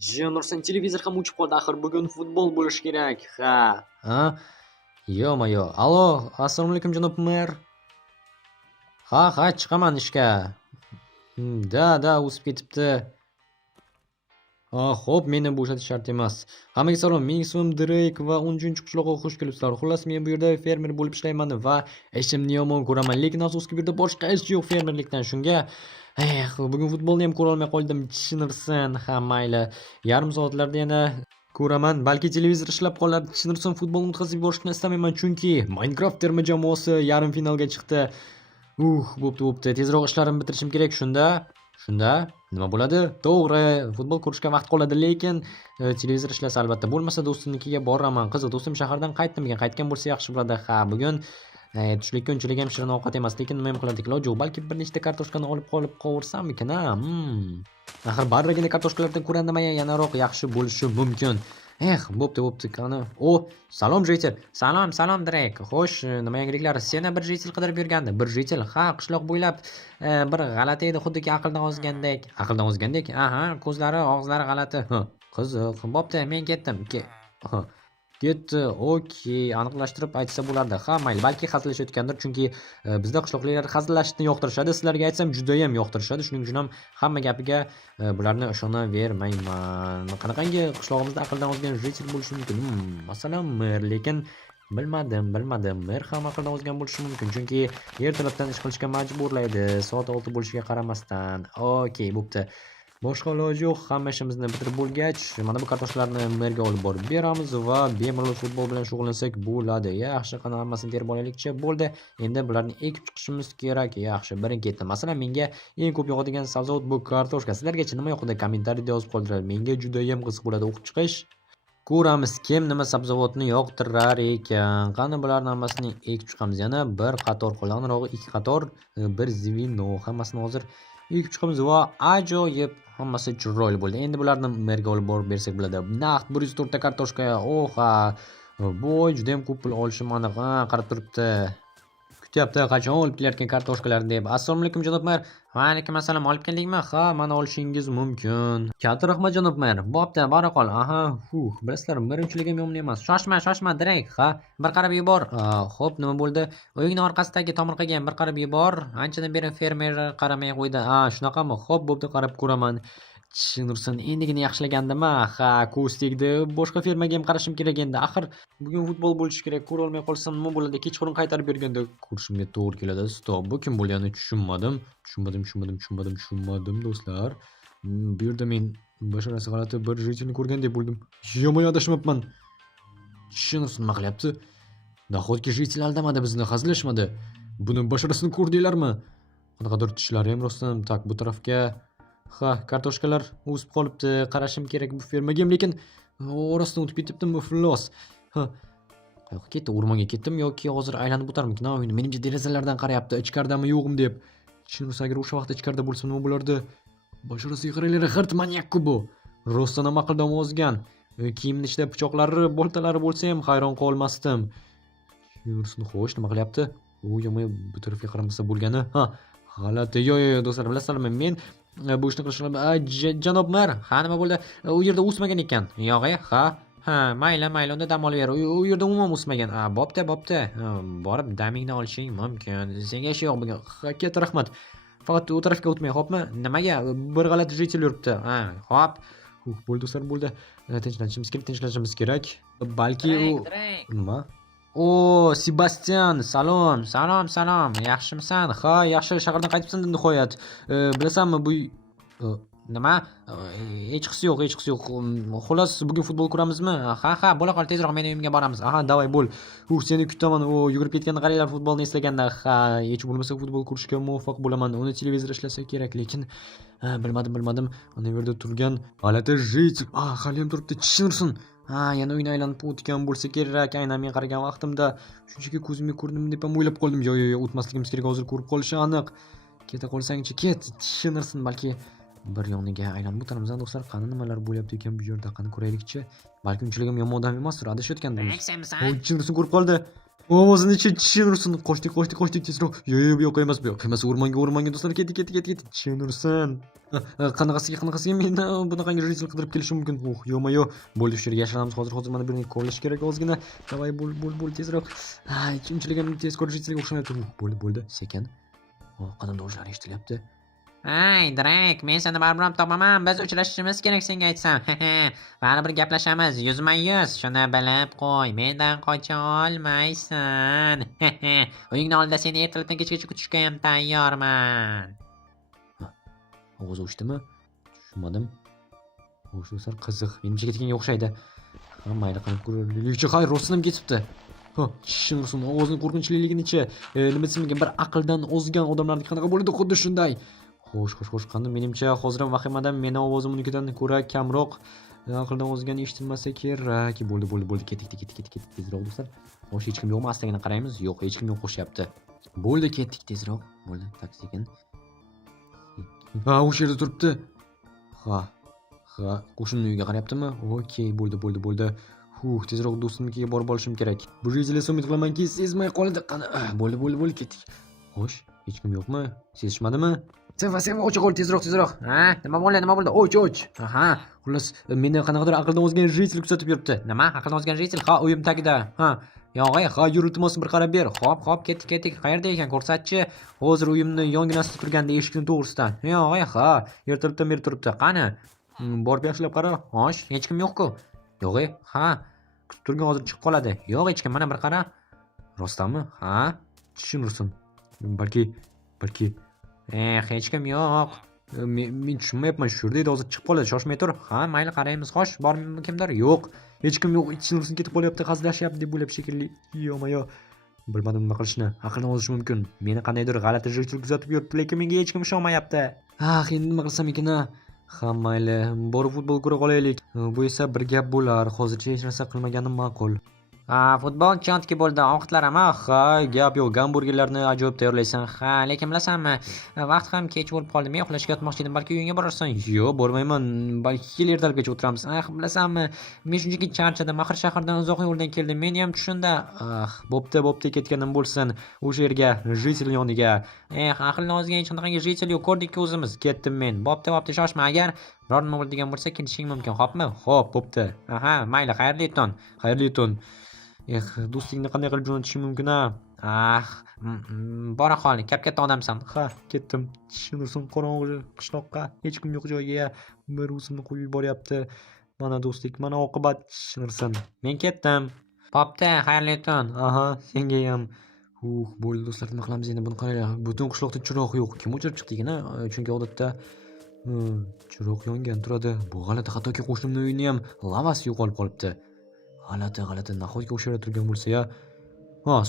Nursin, televizor ham o'chib qoldi. Axir bugun futbol bo'lishi kerak. Ha? Yo-mayo. Allo, assalomu alaykum janob mer. Ha, chiqaman ishga. Da, o'sib ketibdi. Xo'p, meni bo'shatish shart emas. Hammaga salom. Mening ismim Drake va 13-qishloqqa xush kelibsizlar. Xullas, men bu yerda fermer bo'lib ishlayman va ishimni yomon ko'raman, lekin afsuski bu yerda boshqa ish yo'q fermerlikdan. Shunga bugun futbolni ham ko'ra olmay qoldim. Tushunirsan, ha mayli. Yarim soatlarda yana ko'raman. Balki televizor ishlab qolar. Tushunirsan, futbolni o'tkazib yuborishni istamayman, chunki Minecraft terma jamoasi yarim finalga chiqdi. Bo'pti. Tezroq ishlarimni bitirishim kerak. Shunda nima bo'ladi? To'g'ri, futbol ko'rishga vaqt qoladi, lekin televizor ishlasa albatta. Bo'lmasa do'stimnikiga boraman. Qiziq, do'stim shahardan qaytgan bo'lsa yaxshi bo'ladi. Bugun tushlikka unchalik ham shirin ovqat emas, lekin nima ham qiladi? Iloji yo'q. Balki bir nechta kartoshkani olib qolib qovursammikin, Axir barragina kartoshkalardan ko'ra nima yanaroq yaxshi bo'lishi mumkin. Bo'pti. Qani. Salom Jeytel. Salom Drake. Xo'sh, nima yangiliklar? Seni bir Jeytel qidirib yurgandi. Bir Jeytel. Qishloq bo'ylab bir g'alati edi, xuddiki aqldan ozgandek. Ko'zlari, og'izlari g'alati. Qiziq. Bo'pti, men ketdim. Ketdi. Okey, aniqlashtirib aytsa bo'lardi. Mayli, balki hazillashayotgandir, chunki bizda qishloqliklar hazillashishni yoqtirishadi. Sizlarga aytsam juda ham yoqtirishadi. Shuning uchun ham hamma gapiga bularni ishonavermayman. Qanaqangi qishlog'imizda aqldan ozgan jeytel bo'lishi mumkin? Masalan, mer, lekin bilmadim. Mer ham aqldan ozgan bo'lishi mumkin, chunki ertalabdan ish qilishga majburlaydi, soat 6 bo'lishiga qaramasdan. Okey, bo'pti. Boshqa iloji yo'q. Hamma ishimizni bitirib bo'lgach, mana bu kartoshkalarni merga olib borib beramiz va bemalol futbol bilan shug'ullansak bo'ladi. Yaxshi, qani hammasini terib olaylikchi. Bo'ldi. Endi bularni ekib chiqishimiz kerak. Yaxshi, birin-ketin. Masalan, menga eng ko'p yoqadigan sabzavot bu kartoshka. Sizlargacha nima yoqadi? Kommentariyada yozib qoldiradi. Menga juda ham qiziq bo'ladi o'qib chiqish. Ko'ramiz kim nima sabzavotni yoqtirar ekan. Qani bularni hammasini ekib chiqamiz. Yana bir qator, qo'lanrog'i 2 qator, bir zvino. Hammasini hozir ekib chiqamiz va ajoyib, hammasi chiroyli bo'ldi. Endi bularni merga olib borib bersak bo'ladi. Naqd 104 ta kartoshka. Voy, juda ham ko'p pul olishim aniq. Qarab turibdi. Kutyapti, qachon olib kelayotgan kartoshkalar deb. Assalomu alaykum janob mer. Va alaykum assalom. Olib keldingmi? Mana olishingiz mumkin. Katta rahmat janob mer. Bo'pti, bora qol. Bilasizlar, mer unchalik ham yomon emas. Shoshma Drake. Bir qarab yubor. Xo'p, nima bo'ldi? Uyning orqasidagi tomorqaga ham bir qarab yubor. Anchadan beri fermer qaramay qo'ydi. Shunaqami? Xo'p, bo'pti, qarab ko'raman. Tushunirsan, endigina yaxshilagandim. Ko'z tegdi. Boshqa fermaga ham qarashim kerak endi. Axir bugun futbol bo'lishi kerak. Ko'ra olmay qolsam nima bo'ladi? Kechqurun qaytarib berganda ko'rishimga to'g'ri keladi. Stop. Bu kim bo'lgani tushunmadim do'stlar. Bu yerda men basharasi g'alati bir jeytelni ko'rgandek bo'ldim. Yomon adashmabman. Tushunirsan, nima qilyapti? Nahotki jeytel aldamadi, bizni hazillashmadi. Buni basharasini ko'rdinglarmi? Qanaqadir tishlari ham rostdan tak bu tarafga. Kartoshkalar o'sib qolibdi. Qarashim kerak bu fermaga, lekin orasidan o'tib ketibdim, iflos. Qayoqqa ketdi? O'rmonga ketdim yoki hozir aylanib o'tarmikin? Menimcha derazalardan qarayapti, ichkaridami yo'qim deb. Tushunirsan, agar o'sha vaqtda ichkarida bo'lsa nima bo'lardi? Basharasiga qaranglar, g'irt manyak-ku bu. Rostdan ham aqldan ozgan. Kiyimni ichida pichoqlari, boltalari bo'lsa ham hayron qolmasdim. Tushunirsan, xo'sh, nima qilyapti? Bu tarafga qaramasa bo'lgani. G'alati. Yo'q, do'stlar, bilasizlarmi, men bu ishni qilishim. Janob mer, nima bo'ldi? U yerda o'smagan ekan. Yo'q, mayli, unda dam olaver. U yerda umuman o'smagan. Bo'pti. Borib damingni olishing mumkin. Senga ish yo'q bugun. Katta rahmat. Faqat u tarafga o'tmay, xo'pmi? Nimaga? Bir g'alati jeytel yuribdi. Xo'p. Bo'ldi do'stlar, bo'ldi. Tinchlanishimiz kerak. Balki u nima? Sebastian, salom. Yaxshimisan? Yaxshi, shahardan qaytibsan nihoyat. Bilasanmi, bu nima? Hech qisi yo'q. Xullas, bugun futbol ko'ramizmi? Bo'la qol, tezroq meni uyimga boramiz. Davay, bo'l. Seni kutaman. Yugurib ketganda qaranglar, futbolni eslaganda. Hech bo'lmasa futbol ko'rishga muvaffaq bo'laman. Uni televizor ishlasa kerak, lekin bilmadim. Ana yerda turgan g'alati jeytel. Hali ham turibdi. Tushunirsan. Yana uyni aylanib o'tgan bo'lsa kerak. Aynan men qaragan vaqtimda shunchaki ko'zimga ko'rdim deb ham o'ylab qoldim. Yo'q, o'tmasligimiz kerak. Hozir ko'rib qolishi aniq. Keta qolsang-chi, ket. Tushunirsan, balki bir yoniga aylanib o'tarmiz. Do'stlar, qani nimalar bo'lyapti ekan bu yerda? Qani ko'raylikchi. Balki unchalik ham yomon odam emasdir, adashayotgandirmiz. Tushunirsan, ko'rib qoldi. Ovozini chin ursin. Qochdik tezroq. Yo'q, bu yoqqa emas. O'rmonga do'stlar, ketdik. Chin ursin. Qanaqasiga meni bunaqangi rizq qidirib kelishi mumkin. Yo'q. Bo'ldi, shu yerga yashirinamiz. Hozir mana birini kovlash kerak ozgina. Davay, bo'l tezroq. Chimchiligim tezkor rizqga o'xshamayapti. Bo'ldi, sekin. Qadam tovushlari eshitilyapti. Ay, Drake, men seni baribir topaman. Biz uchrashishimiz kerak senga aytsam. Baribir gaplashamiz, yuzma-yuz. Shuni bilib qo'y, mendan qocha olmaysan. Uyingni oldida seni ertalabdan kechgacha kutishga ham tayyorman. Ovoz o'chdimi? Tushunmadim. O'sha qiziq. Menimcha ketganga o'xshaydi. Mayli, qanday ko'rilishi, hay, rostdan ham ketibdi. Shin ursin, ovozning qo'rqinchliligini-chi. Nima desam ekan, bir aqldan ozgan odamlarniki qanaqa bo'ladi, xuddi shunday. Xo'sh, qanday, menimcha hozir ham vahimadan meni ovozim unikidan ko'ra kamroq aqldan ozgan eshitilmasa kerak. Bo'ldi, ketdik tezroq do'stlar. Xo'sh, hech kim yo'qmi? Astagina qaraymiz. Yo'q, hech kim yo'q qo'shyapti. Bo'ldi, ketdik tezroq. Bo'ldi, tak sekin. O'sha yerda turibdi. Ha, qo'shnining uyiga qarayaptimi? Okey, bo'ldi. Tezroq do'stimnikiga borib olishim kerak. Bu rejalar umid qilamanki sezmay qoladi. Qani, bo'ldi, ketdik. Xo'sh, hech kim yo'qmi? Sezishmadimi? Seva, ochiq ol, tezroq. Nima bo'ldi? Och. Aha. Xullas, meni qanaqadir aqldan ozgan rejal kuzatib yuribdi. Nima? Aqldan ozgan rejal? Ha, uyim tagida. Yur, iltimos bir qarab ber. Hop, ketdik. Qayerda ekan? Ko'rsatchi. Hozir uyimni yonginasida turganda eshikning to'g'risidan. Ertalabdan beri turibdi. Qani? Borib yaxshilab qara. Xo'sh, hech kim yo'q-ku. Ha. Kutib turgan hozir chiqib qoladi. Yo'q, hech kim. Mana bir qara. Rostdanmi? Ha? Tushunursin. Balki hech kim yo'q. Men tushunmayapman. Shu yerda edi, hozir chiqib qoladi. Shoshmay tur. Ha, mayli qaraymiz. Xo'sh, bormi kimdir? Yo'q. Hech kim yo'q. Tushunursin, ketib qolyapti, hazillashyapti deb o'ylab shekilli. Yo'q. Bilmadim nima qilishni. Aqldan ozish mumkin. Meni qandaydir g'alati rejal kuzatib yuribdi, lekin menga hech kim ishonmayapti. Endi nima qilsam ekan? Mayli, borib futbol ko'ra qolaylik. Bu esa bir gap bo'lar. Hozircha hech narsa qilmaganim ma'qul. Futbol chonki bo'ldi, ovqatlarim. Gap yo'q. Gamburgerlarni ajoyib tayyorlaysan. Lekin bilasanmi, vaqt ham kech bo'lib qoldi. Men uxlashga yotmoqchi edim. Balki uyingga borarsan. Yo'q, bormayman. Balki ertalabgacha o'tiramiz. Bilasanmi, men shunchaki charchadim. Axir shahardan uzoq yo'ldan keldim. Meni ham tushunda. Bo'pti, ketganim bo'lsin. O'sha yerga, rejal yoniga. Aqlni ozgan hech qanaqangi rejal yo'q. Ko'rdik-ku o'zimiz. Ketdim men. Bo'pti, shoshma. Agar biror nima bo'ladigan bo'lsa, kelishing mumkin, xo'pmi? Xo'p, bo'pti. Mayli, xayrli tun. Do'stingni qanday qilib jo'natishim mumkin? Bora qol, katta odamsan. Ketdim. Tushunursin, qorong'i qishloqqa, hech kim yo'q joyga bir o'zimni qo'yib yuboryapti. Mana do'stlik, mana oqibat, tushunursin. Men ketdim. Bo'pti, xayrli tun. Senga ham. Bo'ldi do'stlar, nima qilamiz endi? Buni qaranglar. Butun qishloqda chiroq yo'q. Kim o'chirib chiqdikana? Chunki odatda chiroq yongan turadi. Bu g'alati, hattoki qo'shnimning uyini ham lavasi yo'qolib qolibdi. G'alati, nahotki o'sha yerda turgan bo'lsa-ya?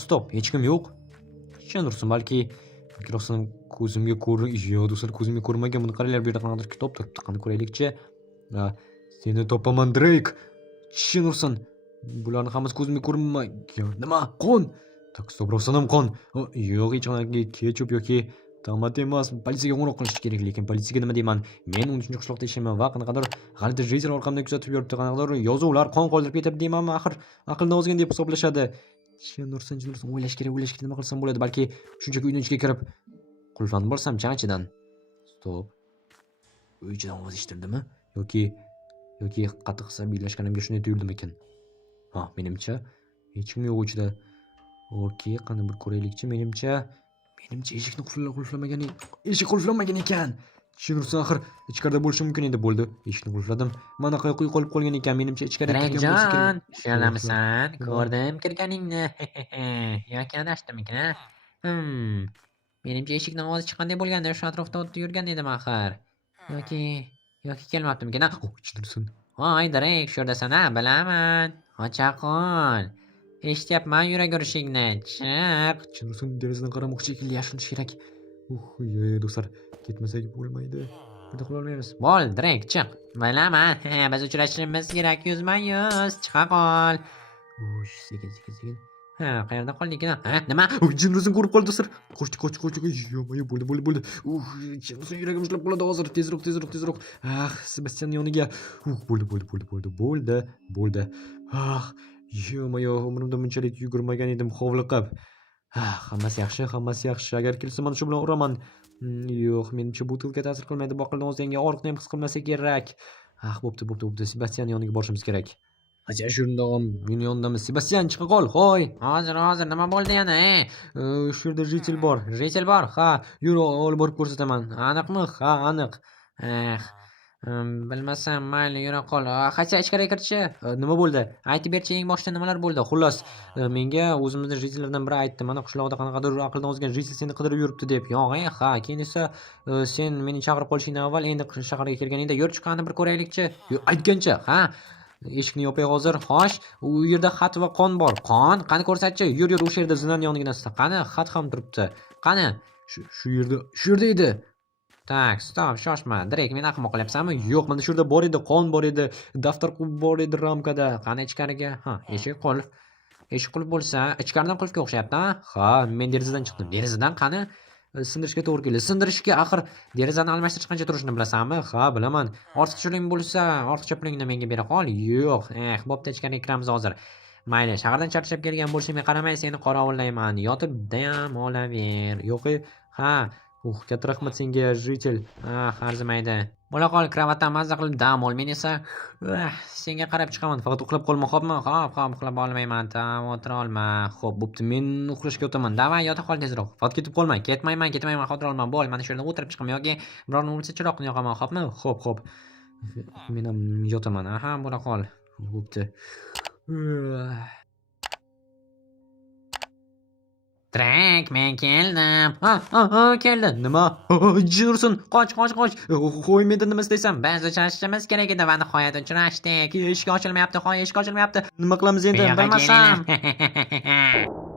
Stop, hech kim yo'q. Tushunursin, balki rostdan ko'zimga yo'q do'stlar, ko'zimga ko'rmagan. Buni qaranglar, bu yerda qanaqadir kitob turibdi. Qani ko'raylikchi. Seni topaman, Drake. Tushunursin. Bularni hammasi ko'zimga ko'rinmagan. Nima? Qon. Stop, rostdan ham qon. Yo'q, hech qanday ketchup yoki tomat emas. Politsiyaga qo'ng'iroq qilish kerak, lekin politsiyaga nima deyman? Men 13-chi qishloqda yashayman va qanaqadir g'alati rejal orqamdan kuzatib yuribdi. Qanaqadir yozuvlar qon qoldirib ketib deymanmi? Axir aqldan ozgan deb hisoblashadi. Tushunursin, o'ylash kerak, nima qilsam bo'ladi? Balki shunchaki uyning ichiga kirib qulflanib borsam-chi ichidan. Stop. Uy ichidan ovoz eshitildimi? Yoki qattiq asabiylashganimga shunday tuyuldimi ekan? Menimcha hech kim yo'q ichida. Okey, qani bir ko'raylikchi. Menimcha eshikni qulflamagan ekan. Tushunursin, axir ichkarida bo'lishi mumkin edi. Bo'ldi, eshikni qulfladim. Mana qo'yib qolib qolgan ekan. Menimcha ichkarida kirgan bo'lsa kerak. Ishonamisan? Ko'rdim kirganingni. Yoki adashdimikan? Menimcha eshikdan ovoz chiqqanday bo'lganda shu atrofda yurgan edim axir. Yoki kelmabdimikan? Tushunursin. Voy, Drake, shu yerdasan, bilaman. Ocha qol. Eshityapman yurak urishingni. Chiq. Tushunursin, derazadan qaramoqchi shekilli yashirish kerak. Do'stlar, ketmasak bo'lmaydi. Bunda qilolmaymiz. Bo'l, Drake, chiq. Bilaman. Biz uchrashishimiz kerak, yuzma-yuz. Chiqa qol. Sekin. Qayerda qoldik? Nima? Jinnizni ko'rib qoldi do'stlar. Qochdik. Bo'ldi. Jinnizni yuragim ushlab qoladi hozir. Tezroq. Sebastian yoniga. Bo'ldi. Yo, umrimda bunchalik yugurmagan edim hovliqib. Ha, hammasi yaxshi. Agar kelsa mana shu bilan uraman. Yo'q, menimcha butilka ta'sir qilmaydi. Boqildan o'zi yangi og'riqni ham his qilmasa kerak. Bo'pti. Sebastian yoniga borishimiz kerak. Acha shundog'im, meni yonidami? Sebastian chiqa qol, hoy. Hozir nima bo'ldi yana, Shu yerda Ritel bor. Rachel bor. Ha, yur olib borib ko'rsataman. Aniqmi? Ha, aniq. Bilmasam, mayli, yura qol. Qachon ichkariga kirchi? Nima bo'ldi? Aytib berchi, eng boshida nimalar bo'ldi? Xullas, menga o'zimizning jitellardan biri aytdi. Mana qishloqda qanaqadir aqldan ozgan jitel seni qidirib yuribdi deb. Yo'q, ha, keyin esa sen meni chaqirib qolishingdan avval endi shaharga kelganingda yur chiqqanini bir ko'raylikchi. Aytgancha, ha. Eshikni yopay hozir. Xo'sh, u yerda xat va qon bor. Qon? Qani ko'rsatchi. Yur, o'sha yerda zinon yonginasida. Qani, xat ham turibdi. Qani? Shu yerda edi. Tak, stop, shoshma. Direkt meni ahmoq qilyapsanmi? Yo'q, mana shu yerda bor edi, qon bor edi, daftar bor edi ramkada. Qani ichkariga? Ha, eshik qulf. Eshik qulf bo'lsa, ichkaridan qulfga o'xshayapti, ha? Ha, men derazadan chiqdim. Derazadan qani? Sindirishga to'g'ri keldi. Sindirishga axir Derazani almashtirish qancha turishini bilasanmi? ha, bilaman. Ortiqcha puling bo'lsa, ortiqcha pulingni menga bera qol. Yo'q, bo'pti, ichkariga kiramiz hozir. Mayli, shahardan charchab kelgan bo'lishimga qaramay seni qorovullayman. Yotib dam olaver. Yo'q, Ha, katta rahmat senga, jitel. arzimaydi. Bo'la qol, kravatdan mazza qilib dam ol. Men esa senga qarab chiqaman. Faqat uxlab qolma, xo'pmi? Xo'p, uxlab olmayman. Tam o'tira olma. Xo'p, bo'pti. Men uxlashga o'taman. Davay, yota qol tezroq. Faqat ketib qolmang. Ketmayman, xotir olma. Bo'l, mana shu yerda o'tirib chiqaman yoki biror bo'lsa chiroqni yoqaman, xo'pmi? Xo'p. Men ham yotaman. Aha, bo'la qol. Bo'pti. Trak, men keldim. Keldi. Nima? Jursin, qoch. Qo'y, menda nima istaysan? Biz uchrashishimiz kerak edi va nihoyat uchrashdik. Eshik ochilmayapti. Nima qilamiz endi? Bilmasam.